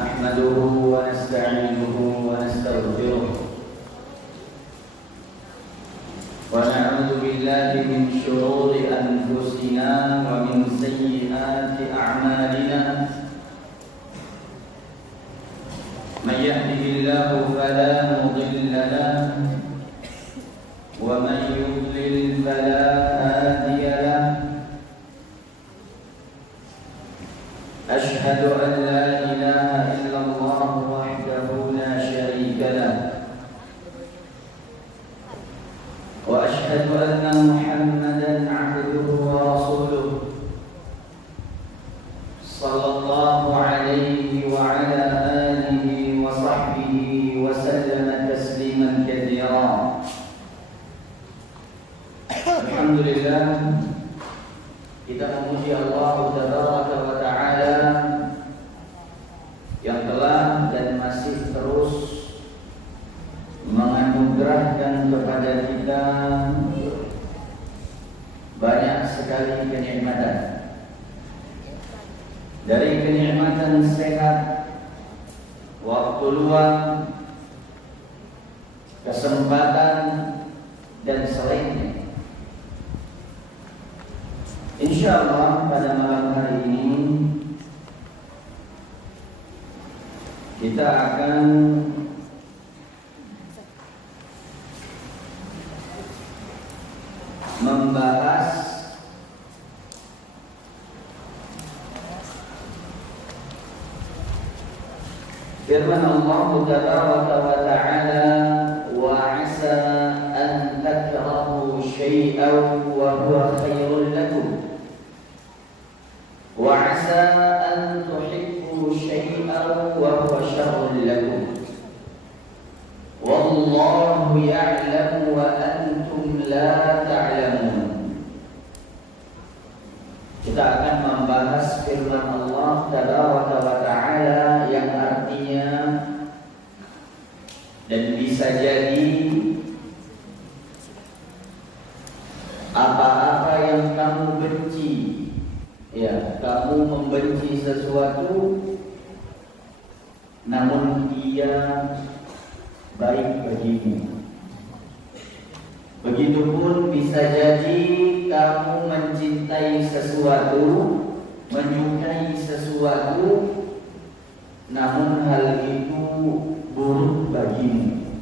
نحمده ونستعينه ونستغفره ونعوذ بالله من شرور أنفسنا ومن سيئات أعمالنا من يهده الله فلا مضل له ومن يضلل فلا هادي له أشهد أن لا إله إلا الله وحده لا شريك له وأشهد أن محمدا عبده ورسوله صلى الله عليه وعلى آله وصحبه وسلم تسليما كثيرا. Alhamdulillah, kita memuji Allah Tabaraka wa Ta'ala yang telah dan masih terus menganugerahkan kepada kita banyak sekali kenikmatan. Dari kenikmatan sehat, waktu luang, kesempatan dan selainnya. InsyaAllah pada malam hari ini kita akan membahas firman Allah Tabaraka wa Ta'ala, wa 'asa an takrahu syai'an wa huwa khairul lakum wa 'asa an tuhibbu syai'an wa huwa syarrul lakum wallahu ya'lamu wa antum la ta'lamun. Kita akan membahas firman Allah Tabaraka wa Ta'ala yang artinya dan bisa jadi apa-apa yang kamu benci, ya, kamu membenci sesuatu namun ia baik bagimu. Begitupun bisa jadi kamu mencintai sesuatu, menyukai sesuatu, namun hal itu buruk bagimu.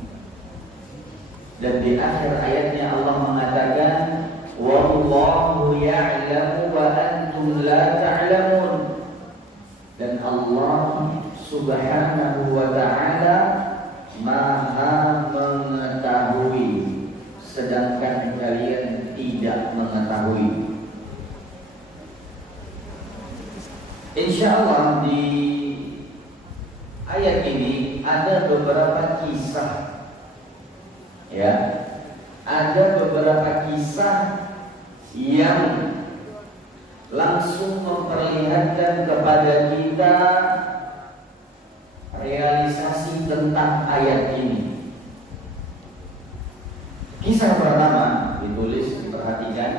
Dan di akhir ayatnya Allah mengatakan, wallahu ya'lamu wa antum la ta'lamun. Dan Allah Subhanahu wa Ta'ala Maha mengetahui, sedangkan kalian tidak mengetahui. InsyaAllah di ayat ini ada beberapa kisah, ya, ada beberapa kisah yang langsung memperlihatkan kepada kita realisasi tentang ayat ini. Kisah pertama ditulis, diperhatikan.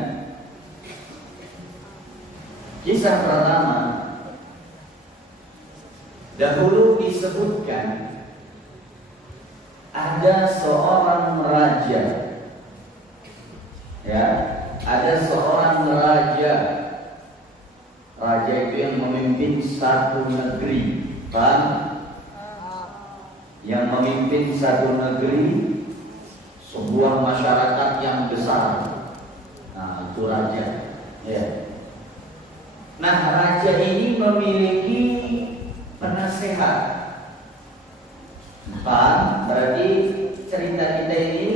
Kisah pertama, dahulu disebutkan ada seorang raja, ya, ada seorang raja. Raja itu yang memimpin satu negeri, kan? Yang memimpin satu negeri, sebuah masyarakat yang besar. Nah, itu raja, ya. Nah, raja ini memiliki penasehat. Berarti cerita kita ini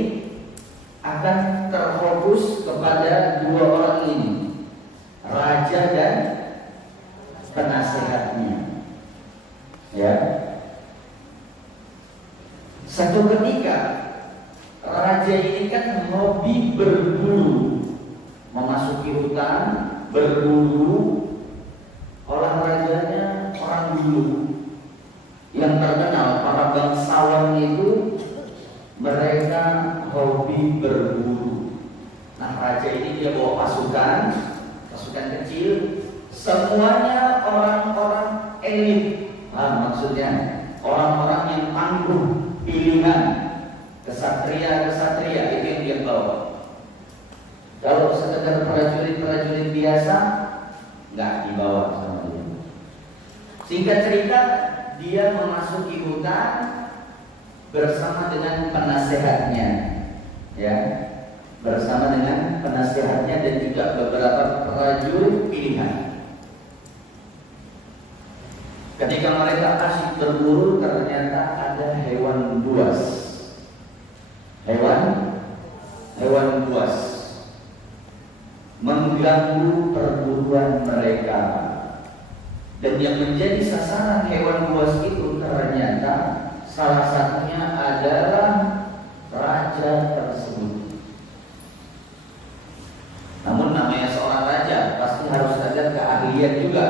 akan terfokus kepada dua orang ini, raja dan penasehatnya, ya. Satu ketika raja ini kan hobi berburu, memasuki hutan, berburu. Olahraganya orang dulu yang terkenal, para bangsawan itu mereka hobi berburu. Nah, raja ini dia bawa pasukan kecil, semuanya orang-orang elit, Paham maksudnya? Orang-orang yang tangguh, pilihan, kesatria-kesatria itu yang dia bawa. Kalau sekedar prajurit-prajurit biasa, nggak dibawa sama dia. Singkat cerita, dia memasuki hutan bersama dengan penasehatnya, ya, bersama dengan penasehatnya dan juga beberapa prajurit pilihan. Ketika mereka asyik berburu, ternyata ada hewan buas. Hewan buas mengganggu perburuan mereka. Dan yang menjadi sasaran hewan buas itu ternyata salah satunya adalah raja tersebut. Namun namanya seorang raja pasti harus ada keahlian juga,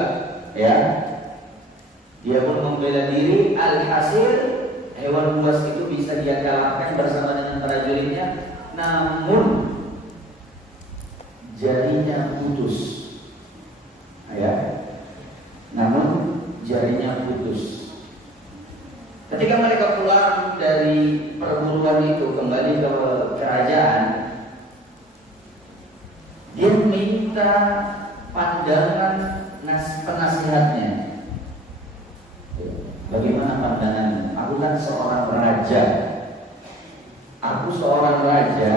ya. Dia pun membela diri, alhasil hewan buas itu bisa dia kalahkan bersama dengan prajuritnya, namun jarinya putus, ya. Namun jarinya putus. Ketika mereka pulang dari perburuan itu kembali ke kerajaan, dia minta pandangan penasihatnya. Bagaimana pandanganmu? Aku kan seorang raja. Aku seorang raja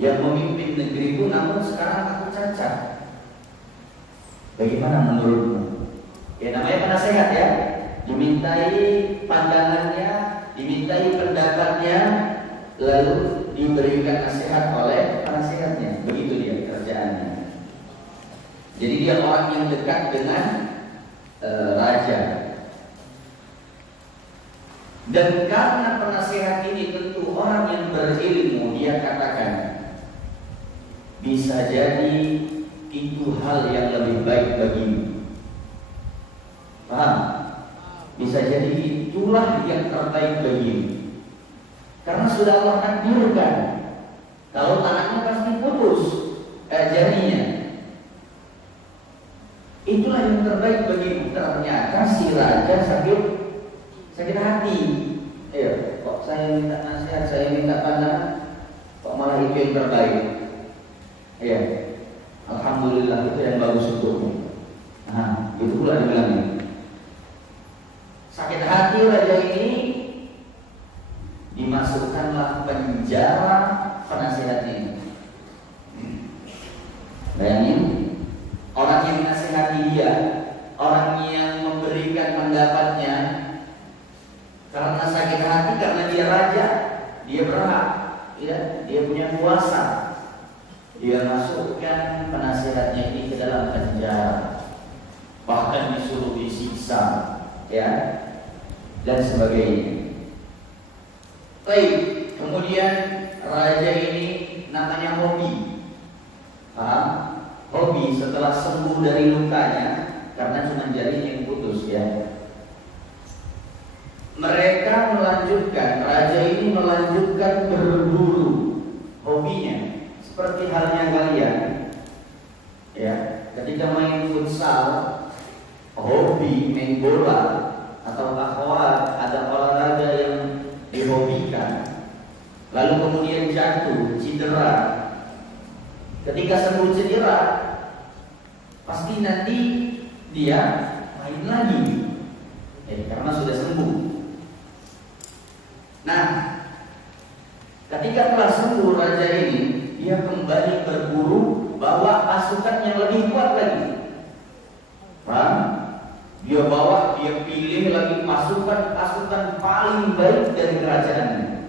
yang memimpin negeriku, namun sekarang aku cacat. Bagaimana menurutmu? Ya namanya penasehat, ya. Dimintai pandangannya, dimintai pendapatnya, lalu diberikan nasihat oleh penasehatnya. Begitu dia kerjaannya. Jadi dia orang yang dekat dengan raja. Dan karena penasehat ini tentu orang yang berilmu, dia katakan bisa jadi itu hal yang lebih baik bagimu. Paham? Bisa jadi itulah yang terbaik bagimu. Karena sudah Allah takdirkan kalau tangannya pasti putus jarinya. Itulah yang terbaik bagimu. Ternyata si raja sakit hati. Kok saya minta nasihat, saya minta pandangan, kok malah itu yang terbaik. Alhamdulillah, itu yang bagus untukmu. Nah, itu pula dibilangnya. Sakit hati raja ini, dimasukkanlah penjara penasehat ini. Bayangin, orang yang menasihati dia, orang yang memberikan pendapatnya, karena sakit hati, karena dia raja, dia berhak, ya, dia punya kuasa. Dia masukkan penasehatnya ini ke dalam penjara, bahkan disuruh disiksa, ya, dan sebagainya. Baik, kemudian raja ini namanya Hobi. Paham? Hobi setelah sembuh dari lukanya, karena cuma jarinya yang putus, ya. Mereka melanjutkan, raja ini melanjutkan berburu. Hobinya seperti halnya kalian, ya, ketika main futsal, hobi main bola atau akhwat, ada olahraga yang dihobikan, lalu kemudian jatuh, cedera. Ketika sembuh cedera, pasti nanti dia main lagi, karena sudah sembuh. Nah, ketika telah sembuh raja ini, dia kembali berburu, bawa pasukan yang lebih kuat lagi. Paham? Dia bawa, dia pilih lagi pasukan paling baik dari kerajaannya.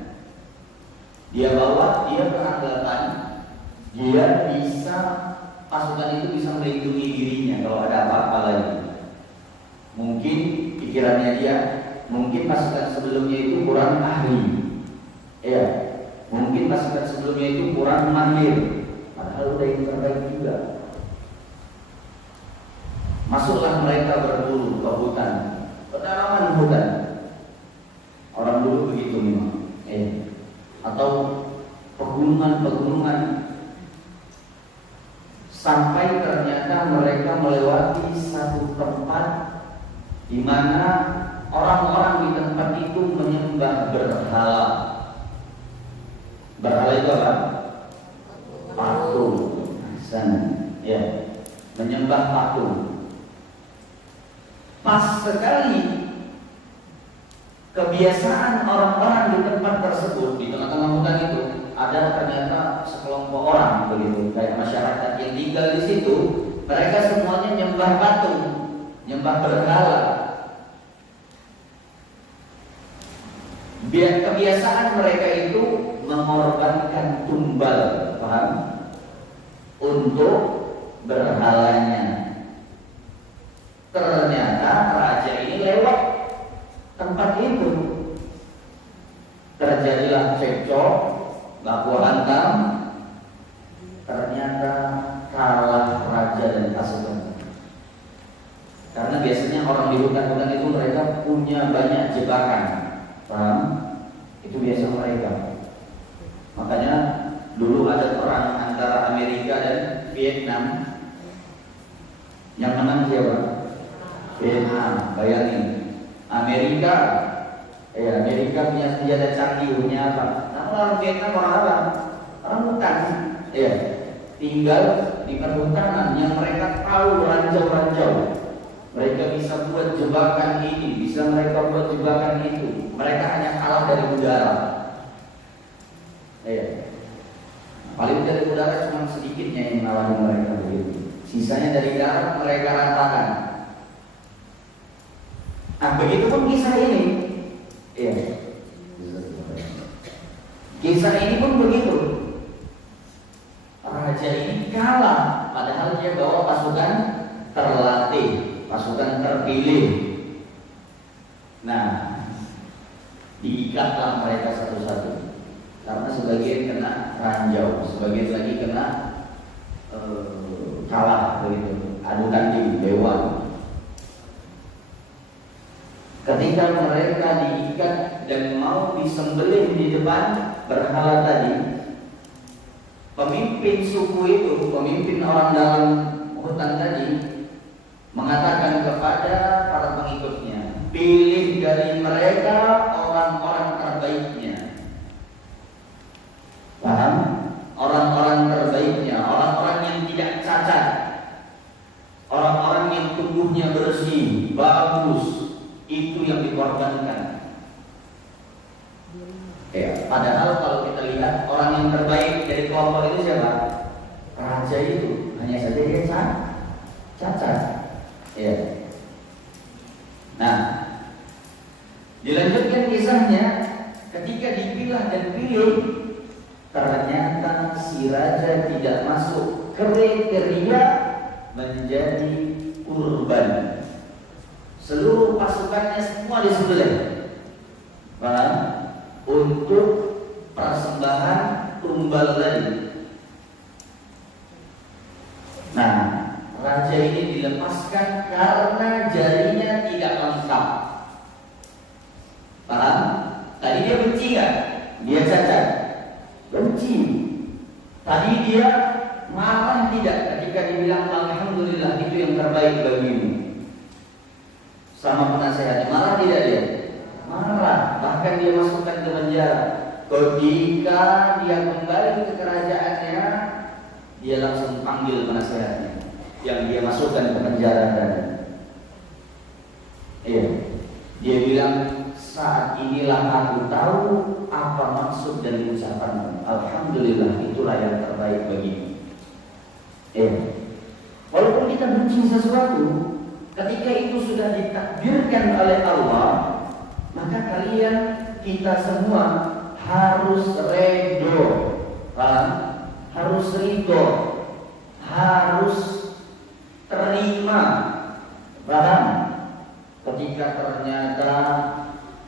Dia bawa, dia beranggapan dia bisa, pasukan itu bisa melindungi dirinya kalau ada apa-apa lagi. Mungkin pikirannya dia, mungkin pasukan sebelumnya itu kurang ahli, ya, mungkin pasukan sebelumnya itu kurang mahir, padahal udah yang terbaik juga. Masuklah mereka berburu ke hutan, pedalaman hutan. Orang dulu begitu memang, atau pegunungan-pegunungan, sampai ternyata mereka melewati satu tempat di mana orang-orang di tempat itu menyembah berhala. Berhala itu apa? Patung. Ya, menyembah patung. Pas sekali kebiasaan orang-orang di tempat tersebut, di tengah-tengah hutan itu ada ternyata sekelompok orang begitu, kayak masyarakat yang tinggal di situ. Mereka semuanya nyembah patung, nyembah berhala. Biar kebiasaan mereka itu mengorbankan tumbal, paham? Untuk berhalanya. Ternyata raja ini lewat tempat itu. Terjadilah cekcok, baku hantam. Ternyata kalah raja dan pasukan. Karena biasanya orang di hutan-hutan itu mereka punya banyak jebakan, paham? Itu biasa mereka. Makanya dulu ada perang antara Amerika dan Vietnam. Yang menang siapa? Vietnam. Bayangin, Amerika punya senjata canggih, punya apa? Nah, orang Vietnam orang apa? Orang hutan. Ya, tinggal di perhutanan yang mereka tahu rancau-rancau. Mereka bisa buat jebakan ini, bisa mereka buat jebakan itu. Mereka hanya kalah dari udara. Ya, paling dari udara cuma sedikitnya yang melawan mereka begitu. Sisanya dari darat mereka ratakan. Nah, begitu pun kisah ini. Ya. Kisah ini pun begitu. Raja ini kalah, padahal dia bawa pasukan terlatih, pasukan terpilih. Nah, diikatlah mereka satu-satu. Karena sebagian kena ranjau, sebagian lagi kena kalah begitu, adu tanding dewan. Ketika mereka diikat dan mau disembelih di depan berhala tadi, pemimpin suku itu, pemimpin orang dalam hutan tadi mengatakan kepada para pengikutnya, pilih dari mereka orang-orang terbaiknya. Paham? Orang-orang terbaiknya, orang-orang yang tidak cacat, orang-orang yang tubuhnya bersih, bagus, itu yang dikorbankan. Ya, padahal kalau kita lihat orang yang terbaik dari kelompok itu siapa? Raja itu, hanya saja dia cacat. Ya. Nah, dilanjutkan kisahnya, ketika dipilah dan pilih, ternyata si raja tidak masuk kriteria menjadi kurban. Seluruh pasukannya semua disembelih, paham? Untuk persembahan tumbal tadi. Nah, raja ini dilepaskan karena jarinya tidak lengkap. Paham? Tadi dia benci kan? Dia cacat. Benci. Tadi dia marah tidak ketika dibilang alhamdulillah itu yang terbaik bagimu. Sama penasehatnya, marah tidak dia? Marah. Bahkan dia masukkan ke penjara. Ketika dia kembali ke kerajaannya, dia langsung panggil penasehatnya yang dia masukkan ke penjara tadi. Iya. Dia bilang, saat inilah aku tahu apa maksud dari ucapanmu. Alhamdulillah, itulah yang terbaik bagimu. Walaupun kita benci sesuatu, ketika itu sudah ditakdirkan oleh Allah, maka kalian, kita semua harus redho, harus ridho, harus terima. Paham? Ketika ternyata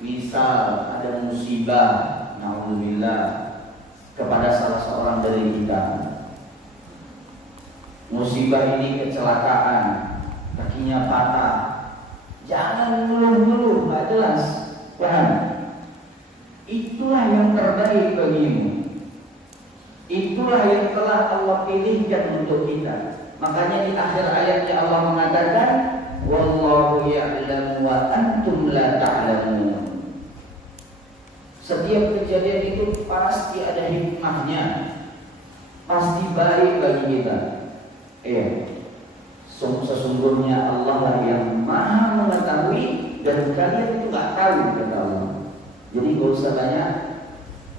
misal ada musibah, naudzubillah, kepada salah seorang dari kita, musibah ini kecelakaan, kakinya patah, jangan ngeluh-ngeluh, nggak jelas. Paham? Itulah yang terbaik bagimu. Itulah yang telah Allah pilihkan untuk kita. Makanya di akhir ayatnya Allah mengatakan, wallahu ya'lamu wa antum la ta'lamun. Setiap kejadian itu pasti ada hikmahnya, pasti baik bagi kita. Sesungguhnya Allah lah yang maha mengetahui dan kalian itu nggak tahu, kata Allah. Jadi gak usah banyak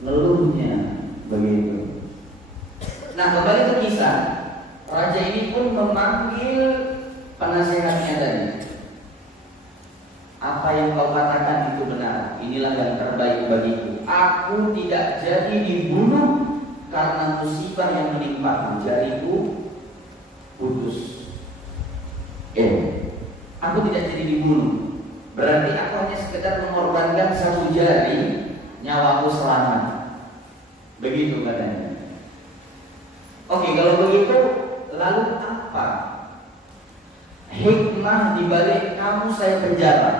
ngeluhnya begitu. Nah, kembali ke kisah. Raja ini pun memanggil penasehatnya tadi. Apa yang kau katakan itu benar. Inilah yang terbaik bagiku. Aku tidak jadi dibunuh karena musibah yang menimpa jariku putus. Aku tidak jadi dibunuh. Berarti aku hanya sekedar mengorbankan satu jari, nyawaku selamat. Begitu katanya. Oke, kalau begitu, lalu apa hikmah dibalik kamu saya penjara?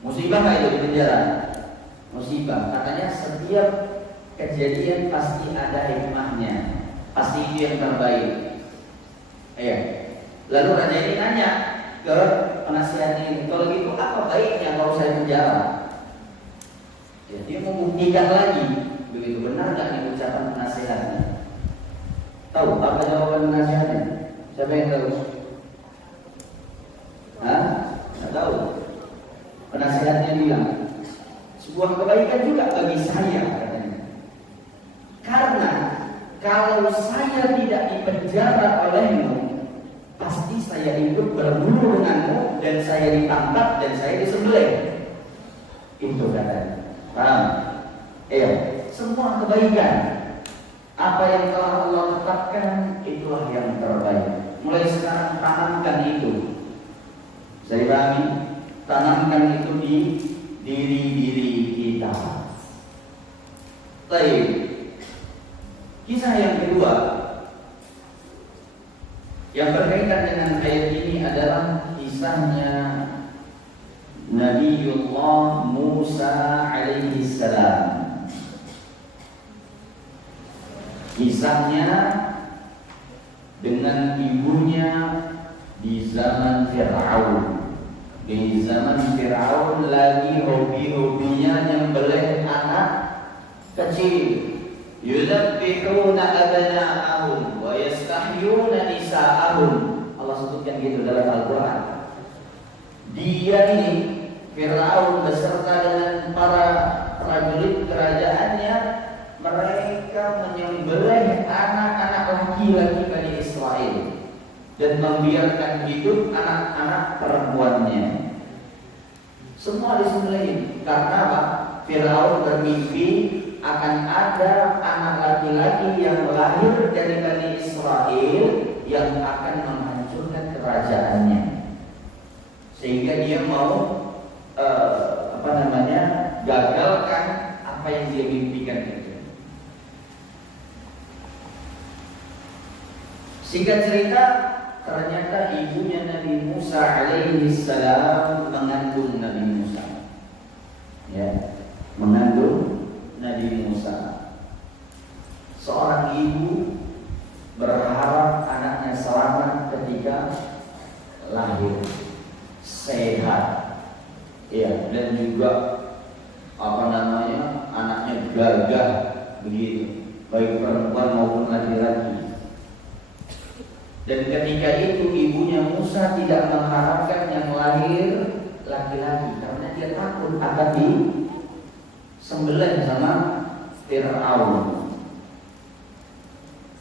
Musibah nggak itu di penjara? Musibah. Katanya setiap kejadian pasti ada hikmahnya, pasti itu yang terbaik. Lalu raja ini nanya ke penasihatnya ini, kalau gitu apa baiknya kalau saya penjara? Dia membuktikan lagi, begitu benar nggak nih ucapan penasihatnya? Tahu apa jawaban penasihatnya? Siapa yang tahu? Nggak tahu. Penasihatnya bilang, sebuah kebaikan juga bagi saya, katanya. Karena kalau saya tidak dipenjara olehmu, pasti saya ikut berburu denganmu dan saya ditangkap dan saya disembelih. Itu katanya. Paham? Semua kebaikan, apa yang telah Allah tetapkan, itulah yang terbaik. Mulai sekarang tanamkan itu. Saya pahami, tanamkan itu di diri-diri kita. Baik. Kisah yang kedua yang berkaitan dengan ayat ini adalah kisahnya Nabiullah Musa alaihi salam. Kisahnya dengan ibunya di zaman Fir'aun. Di zaman Fir'aun lagi hobi-hobinya nyembelih anak kecil. Yuzabbihuna abna'ahum wa yastahyuna nisa'ahum. Allah sebutkan gitu dalam Al-Quran. Dia ini Fir'aun beserta dengan para prajurit kerajaannya, mereka menyembelih anak-anak laki-laki Bani Israel dan membiarkan hidup anak-anak perempuannya. Semua disembelih. Karena apa? Fir'aun bermimpi akan ada anak laki-laki yang lahir dari Bani Israel yang akan menghancurkan kerajaannya, sehingga dia mau gagalkan apa yang dia mimpikan itu. Singkat cerita, ternyata ibunya Nabi Musa alaihi salam mengandung Nabi Musa. Mengandung Nabi Musa. Seorang ibu berharap anaknya selamat ketika lahir, sehat, dan juga anaknya gagah begitu, baik perempuan maupun laki-laki. Dan ketika itu ibunya Musa tidak mengharapkan yang lahir laki-laki karena dia takut akan disembelih sama Fir'aun.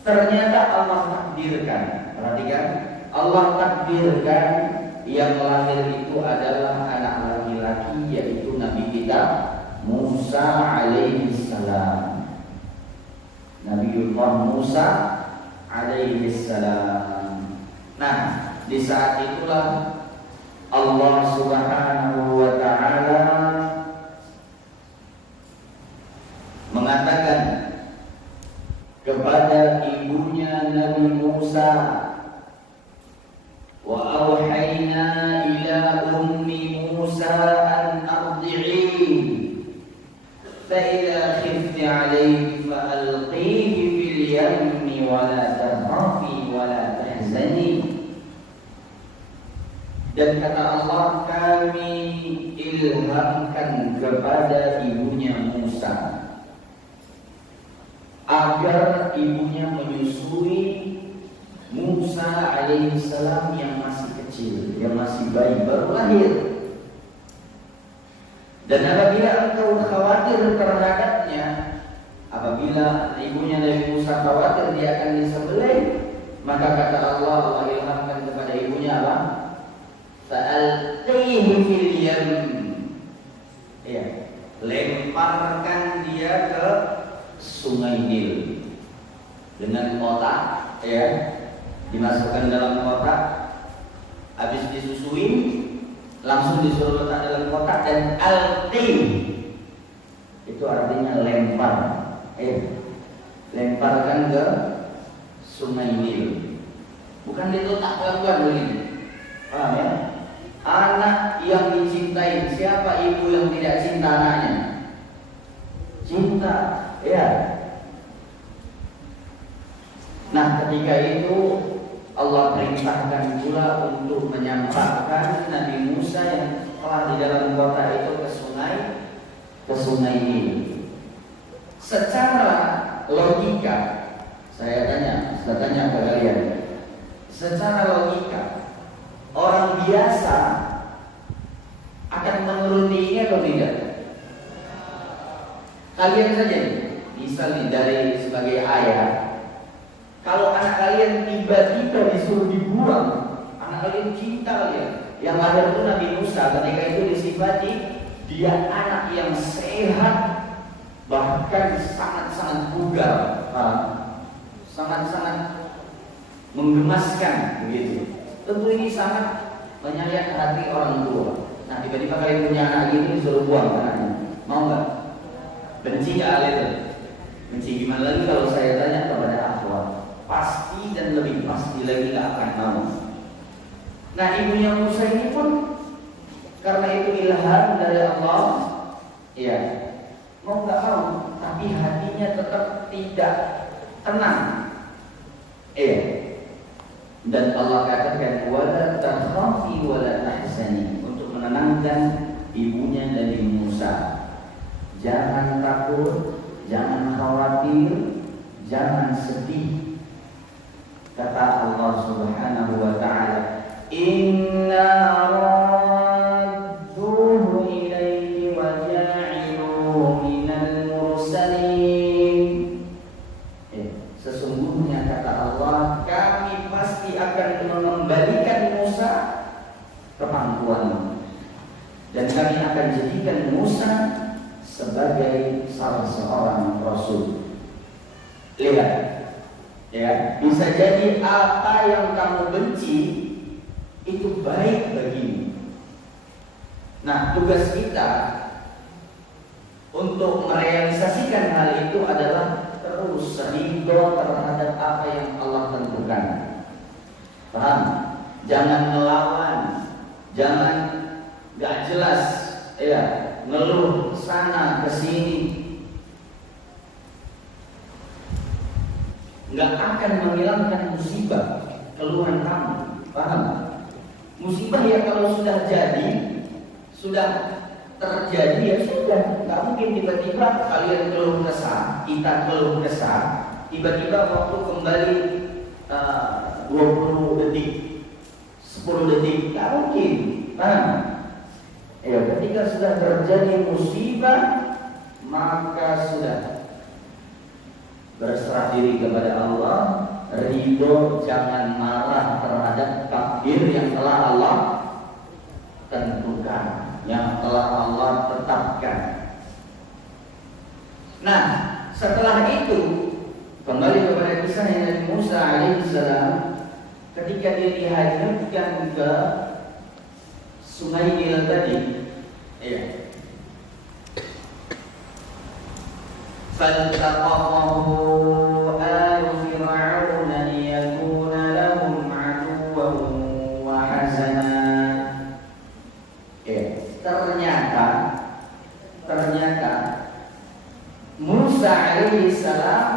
Ternyata Allah takdirkan, perhatikan, Allah takdirkan yang lahir itu adalah anak laki-laki, yaitu Nabi kita Musa alaihi salam. Nabiullah Musa alaihi salam. Nah, di saat itulah Allah Subhanahu wa ta'ala mengatakan kepada ibunya Nabi Musa, wa auhayna ila ummi Musa an ardi'i fa idza khifti 'alayhi fa alqihi fil yammi wa la takhafi wa la tahzani Dan kata Allah, kami ilhamkan kepada ibunya Musa agar ibunya menyusui Musa alaihissalam yang masih kecil, yang masih bayi baru lahir. Dan apabila engkau khawatir terhadapnya, apabila ibunya Nabi Musa khawatir dia akan disembelih, maka kata Allah, Allah ilhamkan kepada ibunya apa? Fa'alqihi fil yam. Ya, lemparkan dia ke Sungai Nil dengan kotak, ya, dimasukkan dalam kotak, habis disusuin langsung disuruh letak dalam kotak, dan alqi itu artinya lempar, lemparkan ke Sungai Nil, bukan diletak pelan-pelan begini, paham ya? Anak yang dicintai, siapa ibu yang tidak cinta anaknya? Cinta, ya. Nah, ketika itu Allah perintahkan pula untuk menyampaikan Nabi Musa yang telah di dalam kota itu ke sungai Nil. Secara logika, saya tanya ke kalian. Secara logika, orang biasa akan menuruti ini atau tidak? Kalian saja nih, misalnya dari sebagai ayah, kalau anak kalian tiba-tiba disuruh dibuang, anak kalian cinta kalian. Yang lahir itu Nabi Musa, ketika itu disifati dia anak yang sehat, bahkan sangat-sangat bugar, sangat-sangat menggemaskan, begitu. Tentu ini sangat menyayat hati orang tua. Nah, tiba-tiba kalian punya anak ini disuruh buang anaknya, mau nggak? Benci nggak kalian? Benci gimana lagi kalau saya tanya kepada akhwat? Pasti dan lebih pasti lagi nggak akan mau. Nah, ibunya Musa ini pun karena itu ilham dari Allah, ya, mau nggak mau, tapi hatinya tetap tidak tenang. Dan Allah katakan wala takhafi wala tahzani, untuk menenangkan ibunya dari Musa. Jangan takut, jangan khawatir, jangan sedih. Kata Allah Subhanahu wa ta'ala, inna radduhu ilaihi wa ja'iluhu minal mursalin. Sesungguhnya kata Allah, kami pasti akan mengembalikan Musa ke pangkuan, dan kami akan jadikan Musa sebagai salah seorang rasul. Lihat, ya, bisa jadi apa yang kamu benci itu baik bagimu. Nah, tugas kita untuk merealisasikan hal itu adalah terus ridho terhadap apa yang Allah tentukan. Paham? Jangan melawan, jangan gak jelas, ya, ngeluh sana ke sini. Nggak akan menghilangkan musibah keluhan kamu, paham? Musibah ya kalau sudah jadi, sudah terjadi ya sudah. Nggak mungkin tiba-tiba kalian keluh kesah, kita keluh kesah, tiba-tiba waktu kembali 20 detik, 10 detik, nggak mungkin, paham? Ya, ketika sudah terjadi musibah, maka sudah berserah diri kepada Allah, ridho, jangan marah terhadap takdir yang telah Allah tentukan, yang telah Allah tetapkan. Nah, setelah itu kembali kepada kisah Nabi Musa alaihissalam, ketika dia dihanyutkan ke Sungai Nil tadi, ya. فَالْتَقَطَهُ آلُ فِرْعَوْنَ لِيَكُونَ لَهُمْ عَدُوًّا وَحَزَنًا. Ternyata Musa alaihissalam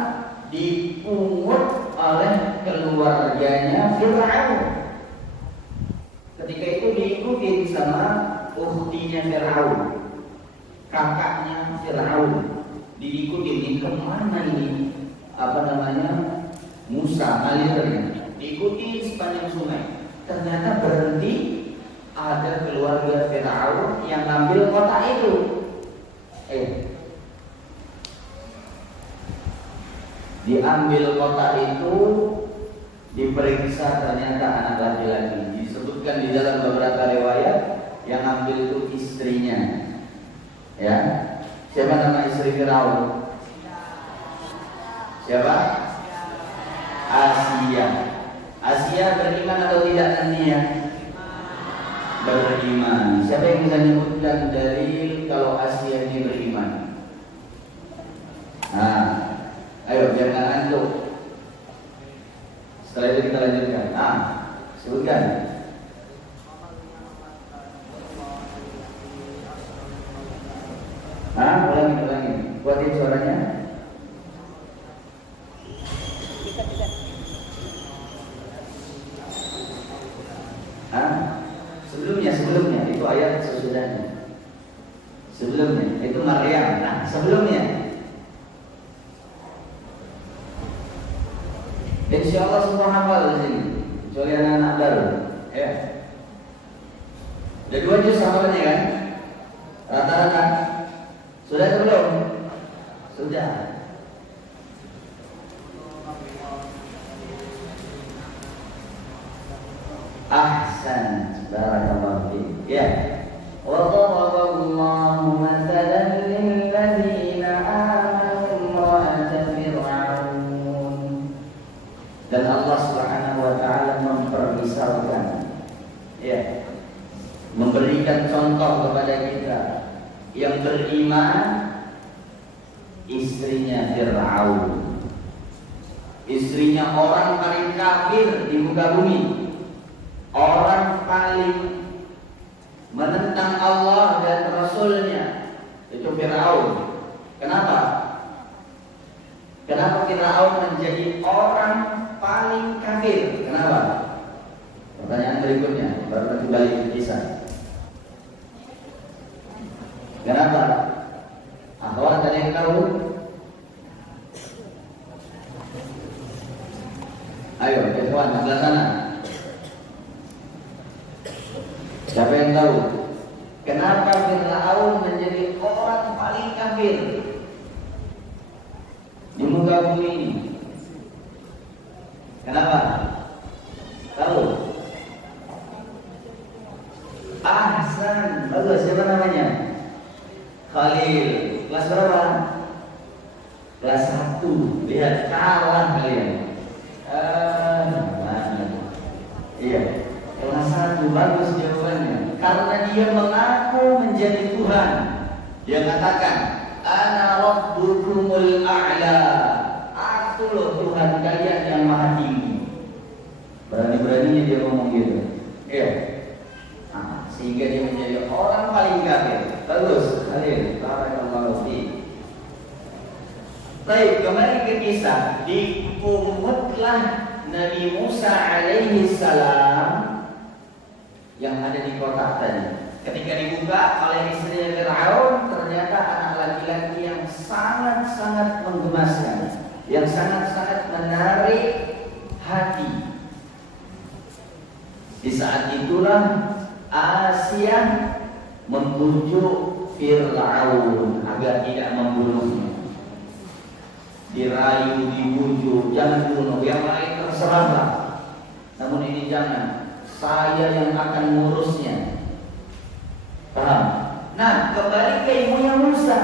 dipungut oleh keluarganya Fir'aun. Ketika itu diikutin sama ukhtinya Fir'aun, kakaknya Fir'aun. Diikutin, ini kemana ini? Apa namanya? Musa alirnya. Diikuti sepanjang sungai. Ternyata berhenti, ada keluarga Fir'aun yang ngambil kota itu. Diambil kota itu, diperiksa, ternyata anak laki-laki. Disebutkan di dalam beberapa riwayat yang ambil itu istrinya. Ya, siapa nama istri Firaun? Siapa? Asia. Asia beriman atau tidak nantinya? Beriman. Siapa yang bisa menyebutkan dalil kalau Asia ini beriman? Nah, ayo jangan ngantuk. Setelah itu kita lanjutkan. Sebutkan. Ulangi. Kuatin suaranya. Sebelumnya itu ayat sesudahnya. Sebelumnya itu Maryam. Sebelumnya. Insya Allah semua hafal di sini. Kecuali anak-anak baru. Ya. Ada 2 juz hafalannya kan? Rata-rata. Sudah atau belum? Sudah. Ahsan. Barakallahu fiik. Ya. Wa daraballahu mathalan lil ladzina amanu imra'ata fir'aun. Dan Allah Subhanahu wa taala mempermisalkan, ya, memberikan contoh kepada kita yang beriman, istrinya Fir'aun, istrinya orang paling kafir di muka bumi, orang paling menentang Allah dan Rasulnya, itu Fir'aun. Kenapa? Kenapa Fir'aun menjadi orang paling kafir? Kenapa? Pertanyaan berikutnya, baru nanti balik ke kisah. Kenapa? Akhwat ada yang tahu? Ayo, ikhwan, sebelah sana. Siapa yang tahu? Kenapa Fir'aun menjadi orang paling kafir di muka bumi ini? Kenapa? Tahu? Ahsan. Bagus, siapa namanya? Khalil. Kelas berapa? Kelas 1. Lihat, kalah kalian. Iya, kelas 1. Bagus jawabannya. Karena dia mengaku menjadi Tuhan. Dia katakan, Ana rabbukumul a'la. Aku loh Tuhan kalian yang maha tinggi. Berani-beraninya dia ngomong gitu. Iya. Sehingga dia menjadi orang paling kafir. Bagus, Khalil. Barakallahu fiik. Baik, kembali ke kisah. Dipungutlah Nabi Musa alaihi salam yang ada di kotak tadi. Ketika dibuka oleh istrinya Fir'aun, ternyata anak laki-laki yang sangat-sangat menggemaskan, yang sangat-sangat menarik hati. Di saat itulah Asia membujuk Fir'aun agar tidak membunuhnya. Dirayu, dibujuk, jangan bunuh, yang lain terserahlah. Namun ini jangan, saya yang akan ngurusnya. Paham? Nah, kembali ke ibunya Musa,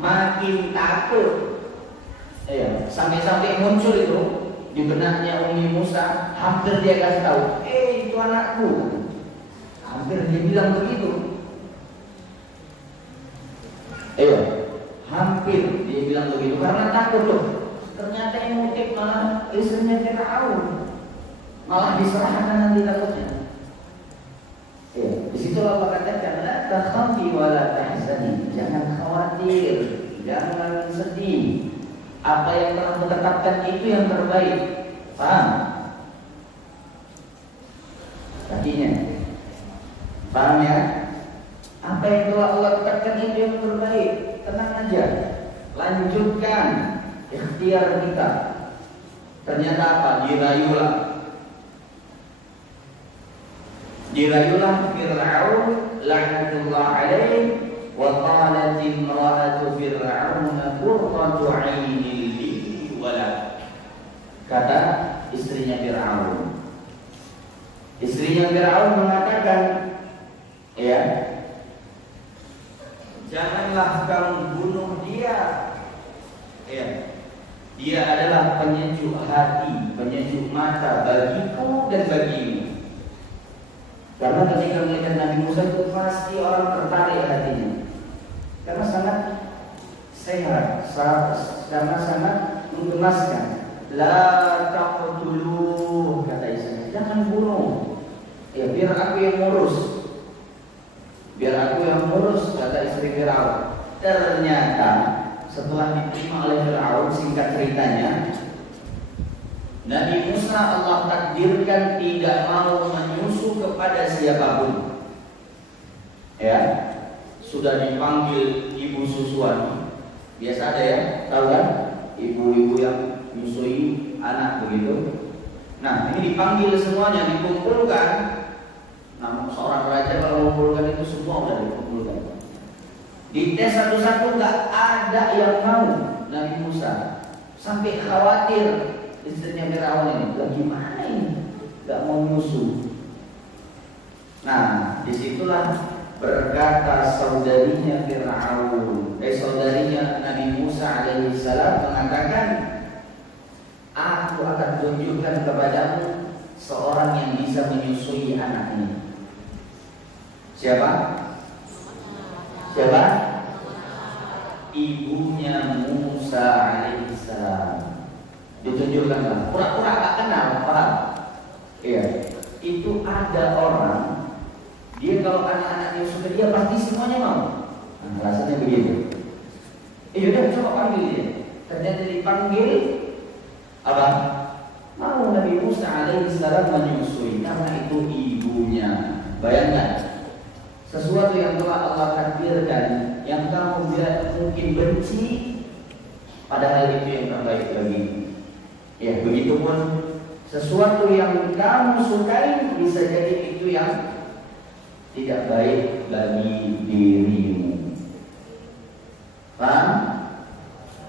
makin takut. Sampai-sampai muncul itu di benaknya Umi Musa, hampir dia kasih tahu, itu anakku. Hampir dia bilang begitu. Hampir dia bilang begitu karena takut loh. Ternyata yang motif malah istrinya Fir'aun, malah diserahkan nanti takutnya. Di situ Allah katakan, la takhafi wa la tahzani. Jangan khawatir, jangan sedih. Apa yang telah ditetapkan itu yang terbaik. Paham? Kakinya. Paham ya? Apa yang telah Allah tetapkan itu yang terbaik. Tenang aja, lanjutkan ikhtiar kita. Ternyata apa? Dirayulah Fir'aun la'natullah alaih wa qalat imra'atu fir'aun qurratu 'ainin li wa lak. Kata istrinya Fir'aun. Istrinya Fir'aun mengatakan, ya, janganlah kamu bunuh dia. Ya, dia adalah penyejuk hati, penyejuk mata bagiku dan bagimu. Karena ketika melihat Nabi Musa itu pasti orang tertarik hatinya. Karena sangat sehat, karena sangat menggemaskan. La taqtuluh, kata istrinya, jangan bunuh. Ya, biar aku yang ngurus. Biar aku yang ngurus, kata istri Firaun. Ternyata setelah diterima oleh Firaun, singkat ceritanya, Nabi Musa Allah takdirkan tidak mau menyusu kepada siapapun. Ya, sudah dipanggil ibu susuan. Biasa ada ya, tahu kan? Ibu-ibu yang menyusui anak begitu. Nah, ini dipanggil semuanya, dikumpulkan. Nah, seorang raja kalau mengumpulkan itu semua sudah dikumpulkan. Dites satu-satu, nggak ada yang mau Nabi Musa. Sampai khawatir istrinya Firaun ini, gimana ini? Gak mau nyusu. Nah, disitulah berkata saudarinya Firaun, saudarinya Nabi Musa alaihissalam mengatakan, aku akan tunjukkan kepadamu seorang yang bisa menyusui anak ini. Siapa? Siapa? Ibunya Musa alaihissalam. Ditunjukkan, pura-pura gak kenal, paham? Iya. Itu ada orang, dia kalau anak-anaknya suka dia pasti semuanya mau. Nah, rasanya begitu. Udah coba panggil dia. Ternyata dipanggil apa? Mau Nabi Musa alaihissalam menyusui, karena itu ibunya. Bayangkan, sesuatu yang telah Allah takdirkan, yang kamu mungkin benci, padahal itu yang terbaik bagimu. Ya, begitupun sesuatu yang kamu sukai bisa jadi itu yang tidak baik bagi dirimu. Paham?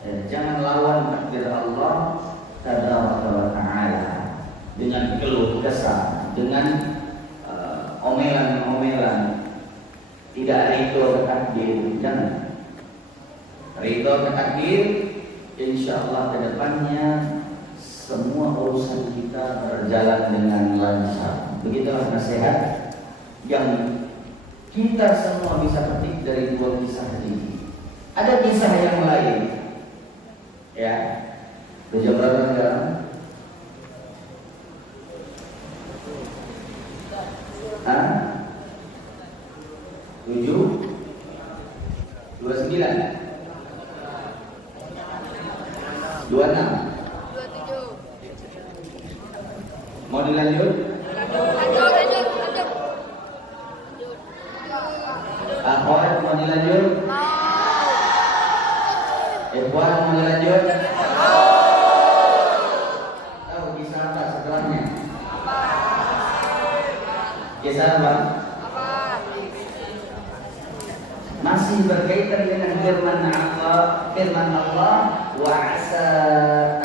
Ya, jangan lawan takdir Allah tabaraka wa ta'ala dengan keluh kesah, dengan omelan-omelan. Tidak ridho ke takdir, jangan. Ridho ke takdir, insyaallah ke depannya semua urusan kita berjalan dengan lancar. Begitulah nasihat yang kita semua bisa petik dari dua kisah ini. Ada kisah yang lain, ya. Jam berapa sekarang? Hah? 7 29 26 Mau dilanjut? Lanjut. Akhwat mau dilanjut? Ikhwan mau dilanjut? Tahu kisah apa setelahnya? Kisah apa? Masih berkaitan dengan firman Allah, wa asa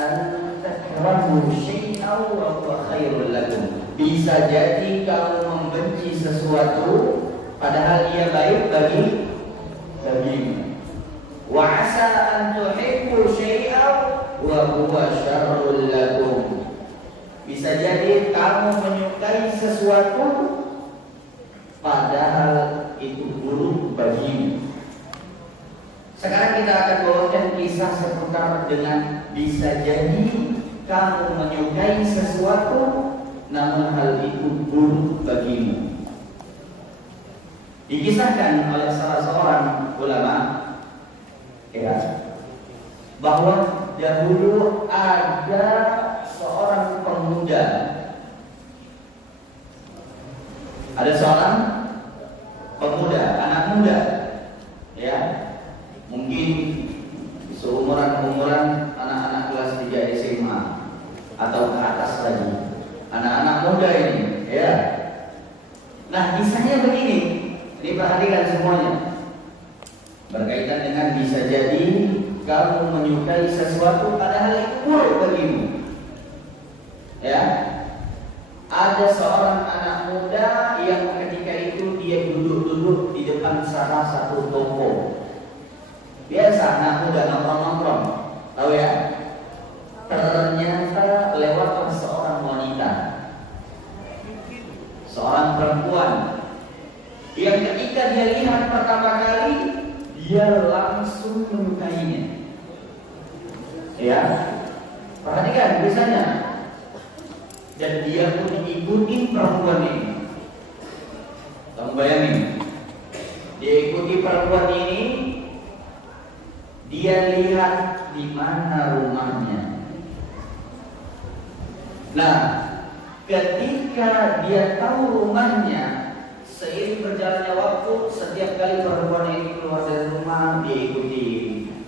an takrahu syai'an wa huwa khairul lakum. Bisa jadi kamu membenci sesuatu padahal ia baik bagimu. Wa asa an tuhibbu syai'an wa huwa syarrul lakum. Bisa jadi kamu menyukai sesuatu padahal itu buruk bagimu. Sekarang kita akan bawakan kisah seputar dengan bisa jadi kamu menyukai sesuatu namun hal itu buruk bagimu. Dikisahkan oleh salah seorang ulama, ya, bahwa dahulu ada seorang Mungkin seumuran anak-anak kelas 3 SMA atau ke atas lagi, anak-anak muda ini, ya. Nah, kisahnya begini, ini perhatikan semuanya. Berkaitan dengan bisa jadi kamu menyukai sesuatu padahal itu buruk bagimu. Ya, ada seorang anak muda yang ketika itu dia duduk-duduk di depan salah satu toko. Biasa anak muda nongkrong-nongkrong, tahu ya? Ternyata lewatlah seorang wanita, seorang perempuan yang ketika dia lihat pertama kali dia langsung menyukainya. Ya, perhatikan biasanya. Dan dia pun ikuti perempuan ini. Kamu bayangin, dia ikuti perempuan ini, dia lihat di mana rumahnya. Nah, ketika dia tahu rumahnya, seiring berjalannya waktu, setiap kali perempuan ini keluar dari rumah, dia ikuti.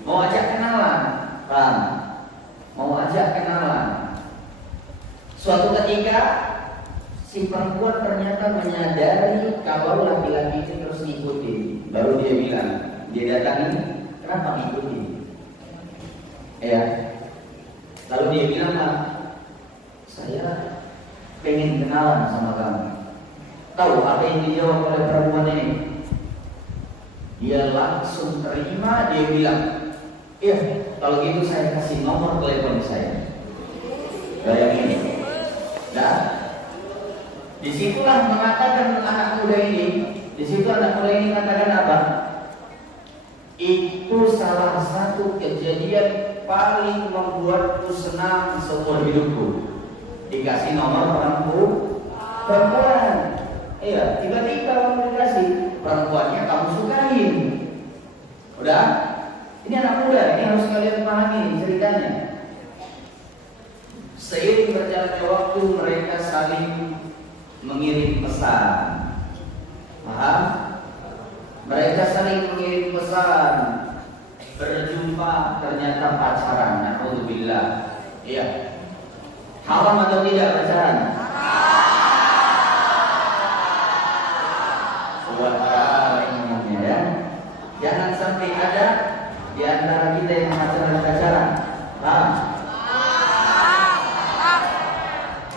Mau ajak kenalan, Ram. Mau ajak kenalan. Suatu ketika, si perempuan ternyata menyadari kalau laki-laki itu terus ngikutin. Baru dia bilang, dia datangi, kenapa ngikutin? Ya. Lalu dia bilang, saya pengen kenalan sama kamu. Tahu apa yang dijawab oleh perempuan ini? Dia langsung terima, dia bilang, iya, kalau gitu saya kasih nomor telepon saya. Bayangin. Nah, disitulah mengatakan anak muda ini, disitu anak muda ini mengatakan apa? Itu salah satu kejadian paling membuatku senang seumur hidupku. Dikasih nomor perempuan. Iya, tiba-tiba kamu dikasih perempuannya kamu sukain. Udah? Ini anak muda, ini harus kalian pahami ceritanya. Seiring berjalannya waktu mereka saling mengirim pesan. Paham? Mereka saling mengirim pesan. Berjumpa ternyata pacaran. Alhamdulillah. Iya. Haram atau tidak pacaran? Buat orang ya. Jangan sampai ada di antara kita yang pacaran. Paham?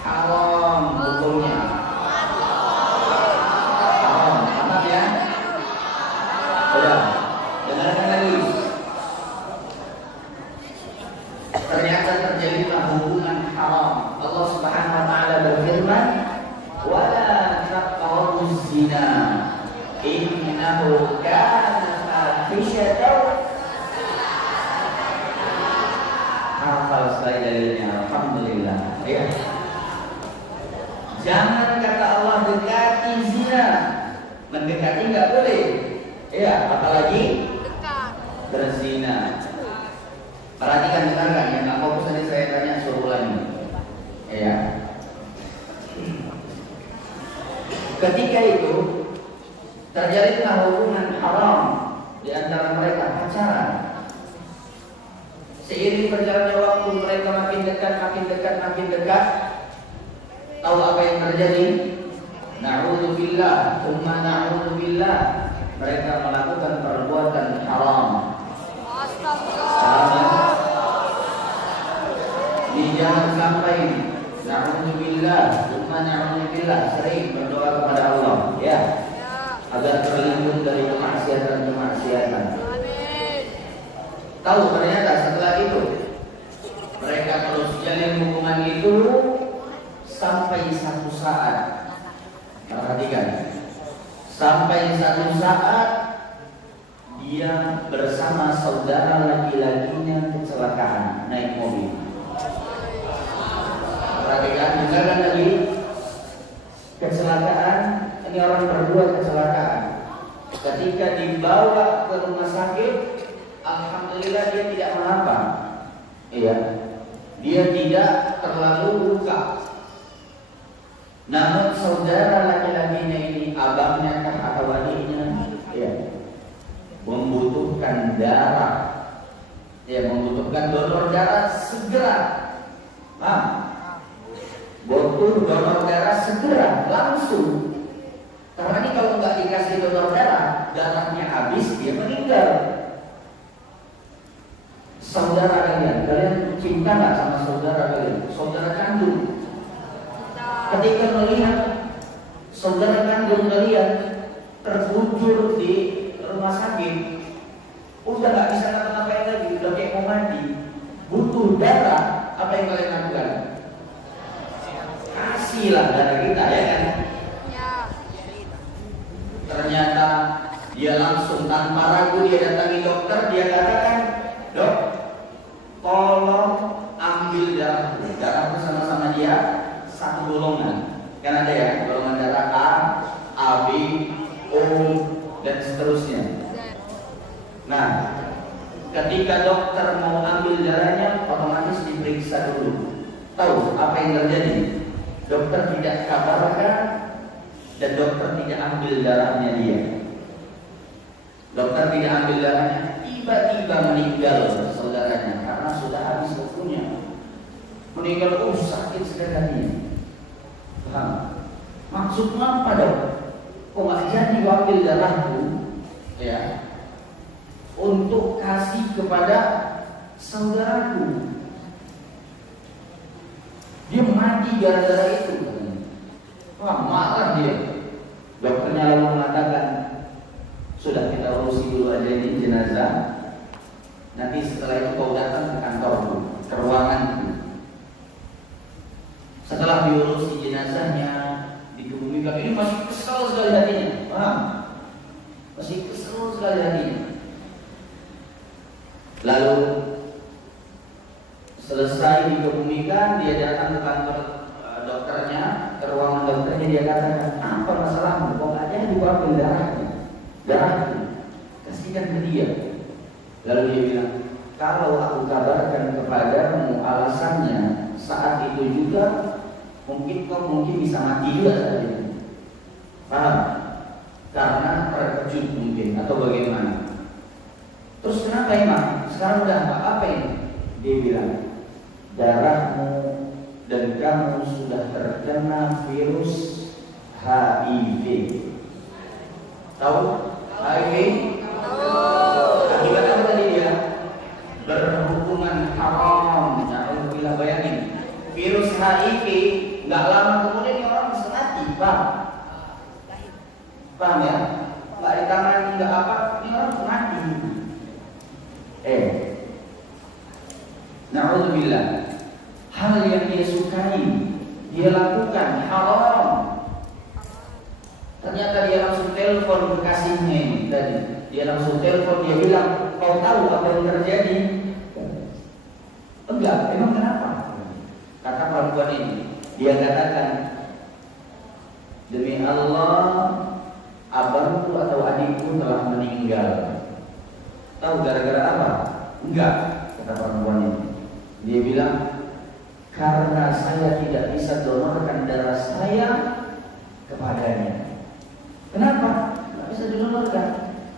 Haram hukumnya. Haram, paham ya? Udah, dengarkan lagi. Ternyata terjadilah hubungan haram. Allah Subhanahu wa taala berfirman, "Wala taqrabuz zina, innahu kana fahisyatan." Hafal sekali dalilnya, alhamdulillah. Ya. Jangan kata Allah dekati zina. Mendekati nggak boleh. Ya, apalagi berzina. Perhatikan dengarkan ya, nggak fokus tadi saya tanya suruh ulangi. Ya. Ketika itu terjadilah hubungan haram di antara mereka pacaran. Seiring berjalannya waktu mereka makin dekat. Tahu apa yang terjadi? Na'udzubillah, tsumma na'udzubillah. Mereka melakukan perbuatan haram. Astagfirullah. Jangan sampai na'udzubillah, tsumma na'udzubillah, sering berdoa kepada Allah, ya. Agar terlindung dari kemaksiatan. Tahu ternyata setelah itu mereka terus jalin hubungan itu sampai satu saat. Perhatikan. Sampai satu saat dia bersama saudara laki-lakinya kecelakaan naik mobil. Perhatikan, dengarkan lagi. Kecelakaan, ini orang berdua kecelakaan. Ketika dibawa ke rumah sakit, alhamdulillah dia tidak mengapa. Iya. Dia tidak terlalu luka. Namun saudara laki-lakinya ini, abangnya atau adiknya, ya, membutuhkan membutuhkan darah, ya membutuhkan donor darah segera. Butuh donor darah segera, langsung. Karena ini kalau nggak dikasih donor darah, darahnya habis, dia meninggal. Saudara kalian cinta nggak sama saudara kalian? Saudara kandung. Ketika melihat saudara kandung kalian terbujur di rumah sakit, udah nggak bisa ngapa-ngapain lagi, udah kayak mau mati, butuh darah, apa yang kalian lakukan? Kasihlah darah kita, ya kan? Ternyata dia langsung tanpa ragu dia datangi dokter, dia katakan, "Dok, tolong ambil darah." Darah bersama-sama dia satu golongan. Kan ada ya, golongan darah A, AB, O, dan seterusnya. Nah, ketika dokter mau ambil darahnya, otomatis diperiksa dulu. Tahu apa yang terjadi? Dokter tidak kabarkan dan dokter tidak ambil darahnya dia. Dokter tidak ambil darahnya, tiba-tiba meninggal saudaranya karena sudah habis waktunya. Meninggal, sakit sekali. Maksudnya apa dok? Kok nggak jadi ambil darahku, ya, untuk kasih kepada saudaraku? Dia mati gara-gara itu. Wah, marah dia. Dokternya lalu mengatakan, sudah kita urusi dulu aja ini jenazah. Nanti setelah itu kau datang ke kantorku, ke ruanganku. Setelah diurusi jenazahnya, dikebumikan, ini masih kesal sekali hatinya. Paham? Masih kesal sekali hatinya. Lalu selesai dikebumikan, dia datang ke kantor dokternya, ke ruangan dokternya. Dia katakan, apa masalahmu? Kok nggak jadi ambil darahku? Kasihkan ke dia. Lalu dia bilang, kalau aku kabarkan kepadamu alasannya, saat itu juga mungkin kau bisa mati juga saat itu. Paham? Karena terkejut mungkin atau bagaimana. Terus kenapa emang? Sekarang udah apa ini? Dia bilang, darahmu dan kamu sudah terkena virus HIV. Tahu HIV? Akibat apa tadi dia? Berhubungan haram. Nah, bayangin, virus HIV nggak lama kemudian ini orang bisa mati, paham? Paham ya? Nggak ditangani nggak apa, ini orang mati. Na'udzubillah. Hal yang dia sukai, dia lakukan haram. Ternyata dia langsung telepon kekasihnya ini tadi. Dia langsung telepon, dia bilang, kau tahu apa yang terjadi? Enggak, emang kenapa? Kata perempuan ini, dia katakan, demi Allah, abangku atau adikku telah meninggal. Tahu gara-gara apa? Enggak, kata perempuan ini. Dia bilang, karena saya tidak bisa donorkan darah saya kepadanya. Kenapa? Tidak bisa didonorkan.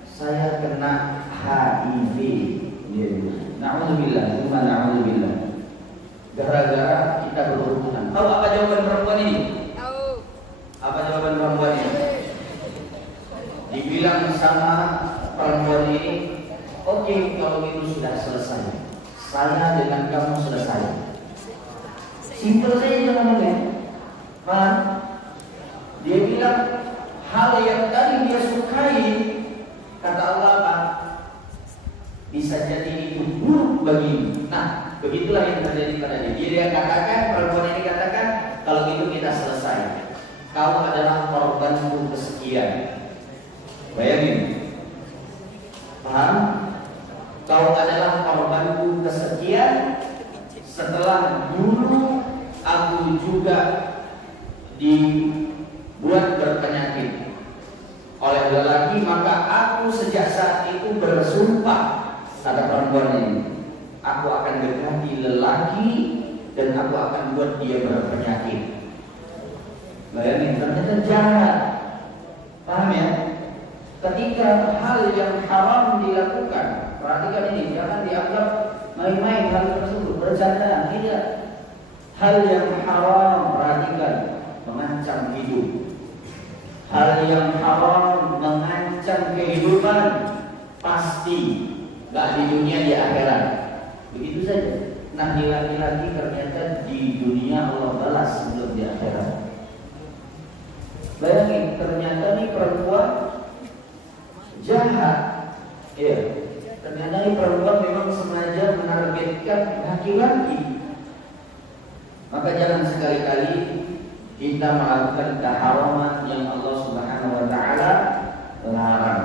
Saya kena HIV. Dia bilang, na'udzubillah, cuma na'udzubillah. Gara-gara kita berhubungan. Tahu apa jawaban perempuan ini? Tahu. Apa jawaban perempuan ini? Dibilang sama perempuan ini, oke, kalau itu sudah selesai. Saya dengan kamu selesai. Simpel saja ngomongnya. Paham? Dia bilang hal yang tadi dia sukai, kata Allah apa? Bisa jadi itu buruk bagimu. Nah, begitulah yang terjadi pada dia. Dia katakan, perempuan ini katakan, kalau itu kita selesai. Kau adalah korbanku kesekian. Bayangin. Paham? Kau adalah korbanku kesekian. Setelah dulu aku juga dibuat berpenyakit oleh lelaki, maka aku sejak saat itu bersumpah, kata perempuan ini, aku akan dekati lelaki dan aku akan buat dia berpenyakit. Bayangin, ternyata jahat. Paham ya? Ketika hal yang haram dilakukan, perhatikan ini, jangan dianggap main-main hal tersebut, bercanda, tidak. Hal yang haram, perhatikan, mengancam hidup. Hal yang haram mengancam kehidupan, pasti gak di dunia, di akhirat. Begitu saja. Nah, laki-laki ternyata di dunia Allah balas sebelum di akhirat. Bayangin, ternyata nih perempuan jahat. Ya, ternyata nih perempuan memang sengaja menargetkan laki-laki. Maka jangan sekali-kali kita melakukan keharaman yang Allah Subhanahu wa taala larang.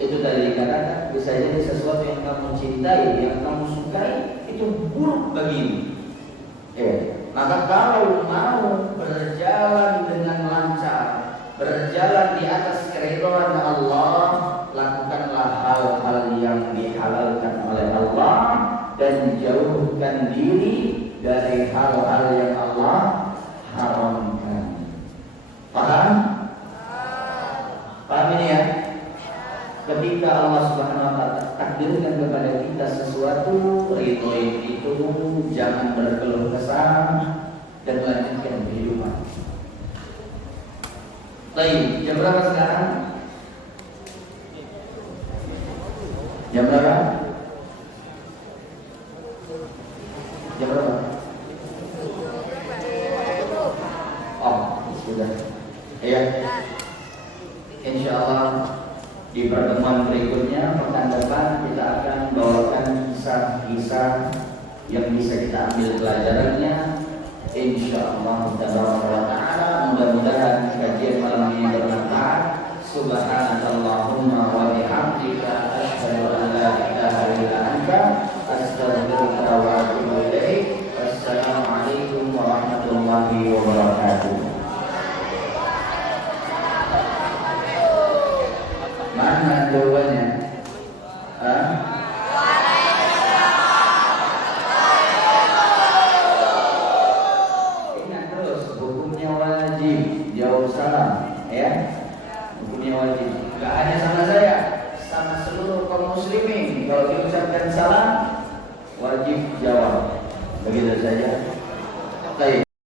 Itu tadi dikatakan bisa jadi sesuatu yang kamu cintai, yang kamu sukai, itu buruk bagimu. Maka kalau mau berjalan dengan lancar, berjalan di atas keridhaan Allah, lakukanlah hal-hal yang dihalalkan oleh Allah dan jauhkan diri dari hal-hal yang Allah haramkan. Paham? Paham ini ya? Ketika Allah Subhanahu wa taala takdirkan kepada kita sesuatu, ridhoin itu, jangan berkeluh kesah dan lanjutkan kehidupan. Baik, jam berapa sekarang? Jam berapa? Jam berapa? Oh, sudah. Ya. Insya Allah di pertemuan berikutnya pekan depan kita akan bawakan kisah-kisah yang bisa kita ambil pelajarannya. Insya Allah Taala, mudah-mudahan kajian malam ini bermanfaat. Subhanakallahumma wa bihamdika asyhadu an la ilaha illa anta astaghfiruka wa atubu ilaik. Wassalamualaikum warahmatullahi wabarakatuh. Mana jawabannya? Ingat terus, hukumnya wajib jawab salam, ya. Hukumnya wajib. Gak hanya sama saya, sama seluruh kaum muslimin. Kalau diucapkan salam, wajib jawab. Begitu saja. Baik.